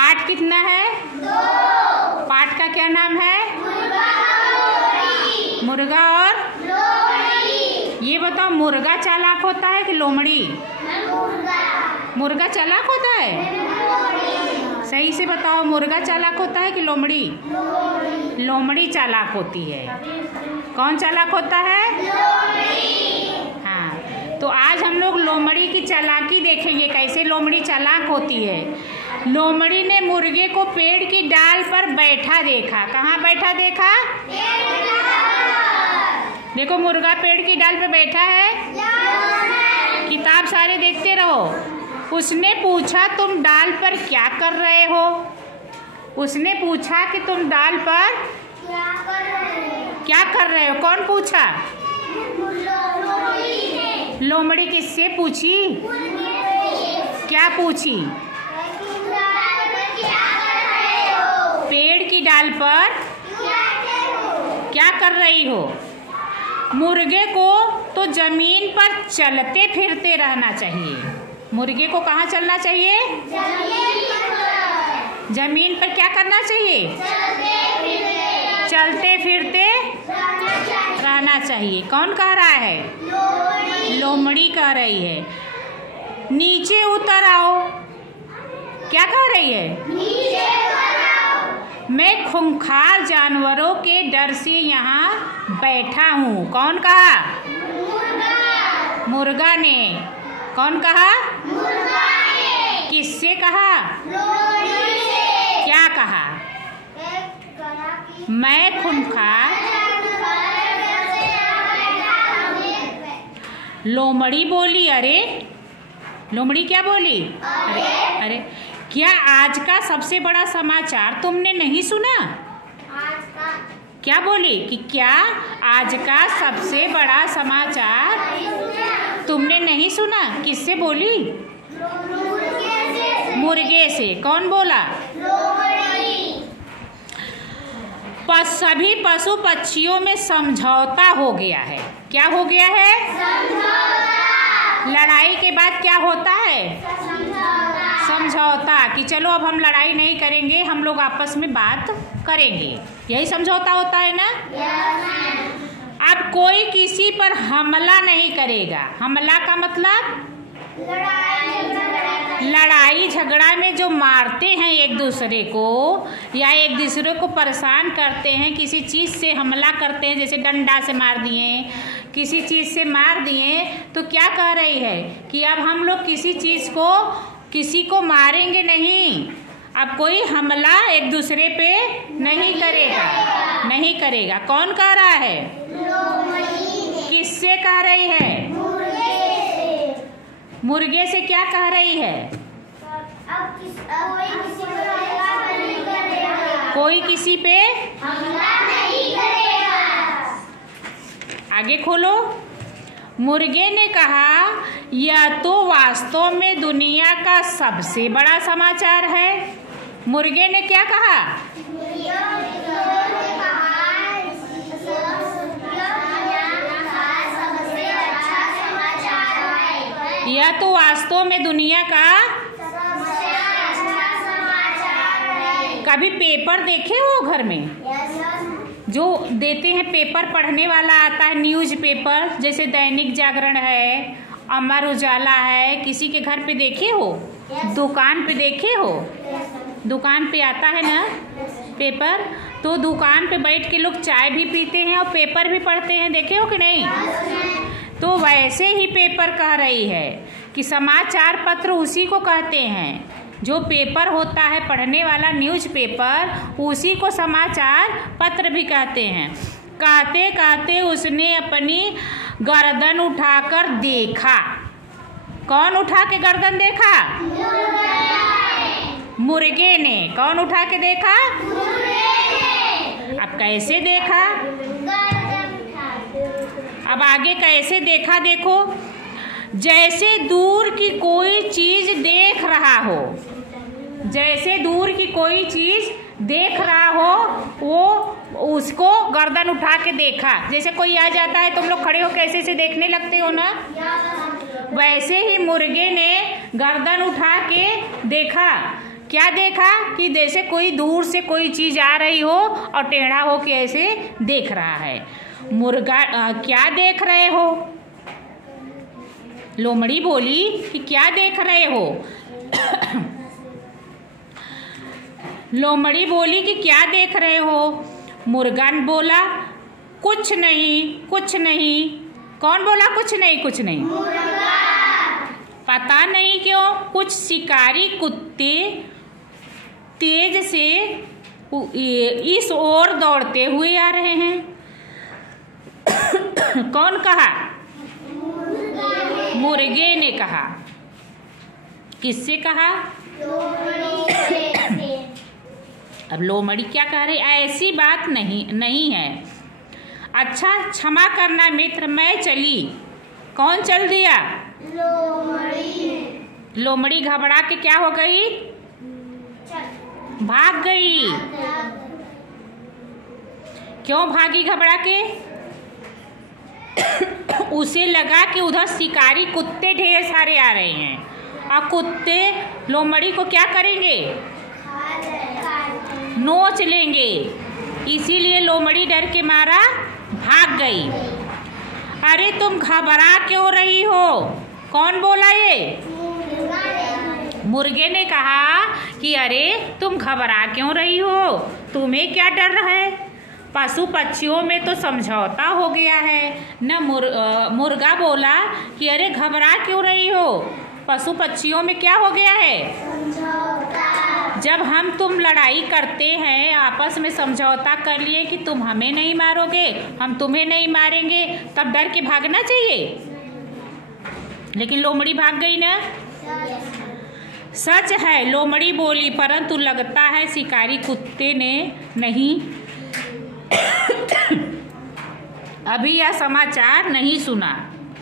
पाठ कितना है? 2। पाठ का क्या नाम है? मुर्गा और लोमड़ी। ये बताओ, मुर्गा चालाक होता है कि लोमड़ी? मुर्गा चालाक होता है? सही से बताओ, मुर्गा चालाक होता है कि लोमड़ी? लोमड़ी चालाक होती है। कौन चालाक होता है? हाँ, तो आज हम लोग लोमड़ी की चालाकी देखेंगे, कैसे लोमड़ी चालाक होती है। लोमड़ी ने मुर्गे को पेड़ की डाल पर बैठा देखा। कहाँ बैठा देखा? देखो, मुर्गा पेड़ की डाल पर बैठा है। किताब सारे देखते रहो। उसने पूछा, तुम डाल पर क्या कर रहे हो? उसने पूछा कि तुम डाल पर क्या कर रहे हो? कौन पूछा? लोमड़ी किससे पूछी? क्या पूछी? पेड़ की डाल पर क्या कर रही हो? मुर्गे को तो जमीन पर चलते फिरते रहना चाहिए। मुर्गे को कहाँ चलना चाहिए? जमीन पर क्या करना चाहिए? चलते फिरते रहना चाहिए। कौन कह रहा है? लोमड़ी कह रही है। नीचे उतर आओ। क्या कह रही है? मैं खूंखार जानवरों के डर से यहाँ बैठा हूँ। कौन कहा? मुर्गा ने। कौन कहा? किससे कहा? क्या कहा? मैं खूंखार। लोमड़ी बोली, अरे लोमड़ी क्या बोली? अरे क्या आज का सबसे बड़ा समाचार तुमने नहीं सुना? क्या बोली कि क्या आज का सबसे बड़ा समाचार तुमने नहीं सुना? किससे बोली? मुर्गे से। कौन बोला? सभी पशु पक्षियों में समझौता हो गया है। क्या हो गया है? लड़ाई के बाद क्या होता है? समझौता। कि चलो अब हम लड़ाई नहीं करेंगे, हम लोग आपस में बात करेंगे। यही समझौता होता है ना? अब कोई किसी पर हमला नहीं करेगा। हमला का मतलब लड़ाई झगड़ा में जो मारते हैं एक दूसरे को या एक दूसरे को परेशान करते हैं, किसी चीज़ से हमला करते हैं, जैसे डंडा से मार दिए, किसी चीज़ से मार दिए, तो क्या कह रही है कि अब हम लोग किसी को मारेंगे नहीं। अब कोई हमला एक दूसरे पे नहीं करेगा। कौन कह रहा है? किससे कह रही है? मुर्गे से। क्या कह रही है? कोई किसी पे हमला नहीं करेगा। आगे खोलो। मुर्गे ने कहा, यह तो वास्तव में दुनिया का सबसे बड़ा समाचार है। मुर्गे ने क्या कहा? यह तो वास्तव में दुनिया का कभी पेपर देखे हो घर में? जो देते हैं, पेपर पढ़ने वाला आता है, न्यूज़ पेपर, जैसे दैनिक जागरण है, अमर उजाला है। किसी के घर पे देखे हो? दुकान पे देखे हो? दुकान पे आता है ना पेपर, तो दुकान पे बैठ के लोग चाय भी पीते हैं और पेपर भी पढ़ते हैं। देखे हो कि नहीं? तो वैसे ही पेपर कह रही है कि समाचार पत्र उसी को कहते हैं जो पेपर होता है, पढ़ने वाला न्यूज़पेपर, उसी को समाचार पत्र भी कहते हैं। कहते कहते उसने अपनी गर्दन उठाकर देखा। कौन उठा के गर्दन देखा? मुर्गे ने। कौन उठा के देखा? अब कैसे देखा? अब आगे कैसे देखा देखो। जैसे दूर की कोई चीज देख रहा हो, जैसे दूर की कोई चीज देख रहा हो, वो उसको गर्दन उठा के देखा। जैसे कोई आ जाता है तुम लोग खड़े हो कैसे से देखने लगते हो ना, वैसे ही मुर्गे ने गर्दन उठा के देखा क्या देखा कि जैसे कोई दूर से कोई चीज आ रही हो और टेढ़ा हो के ऐसे देख रहा है। मुर्गा क्या देख रहे हो? लोमड़ी बोली कि क्या देख रहे हो? लोमड़ी बोली कि क्या देख रहे हो? मुर्गा बोला कुछ नहीं कुछ नहीं। कौन बोला कुछ नहीं कुछ नहीं? पता नहीं क्यों कुछ शिकारी कुत्ते तेज से इस ओर दौड़ते हुए आ रहे हैं। कौन कहा? मुर्गे ने कहा। किससे कहा? अब लोमड़ी क्या कह रही? ऐसी बात नहीं है। अच्छा क्षमा करना मित्र, मैं चली। कौन चल दिया? लोमड़ी घबरा के क्या हो गई? भाग गई। क्यों भागी घबरा के? उसे लगा कि उधर शिकारी कुत्ते ढेर सारे आ रहे हैं और कुत्ते लोमड़ी को क्या करेंगे? नोच लेंगे। इसीलिए लोमड़ी डर के मारा भाग गई। अरे तुम घबरा क्यों रही हो? कौन बोला ये? मुर्गे ने कहा कि अरे तुम घबरा क्यों रही हो? तुम्हें क्या डर है? पशु पक्षियों में तो समझौता हो गया है न। मुर्गा बोला कि अरे घबरा क्यों रही हो? पशु पक्षियों में क्या हो गया है? जब हम तुम लड़ाई करते हैं आपस में समझौता कर लिए कि तुम हमें नहीं मारोगे हम तुम्हें नहीं मारेंगे, तब डर के भागना चाहिए। लेकिन लोमड़ी भाग गई ना। सच है लोमड़ी बोली, परंतु लगता है शिकारी कुत्ते ने नहीं अभी यह समाचार नहीं सुना।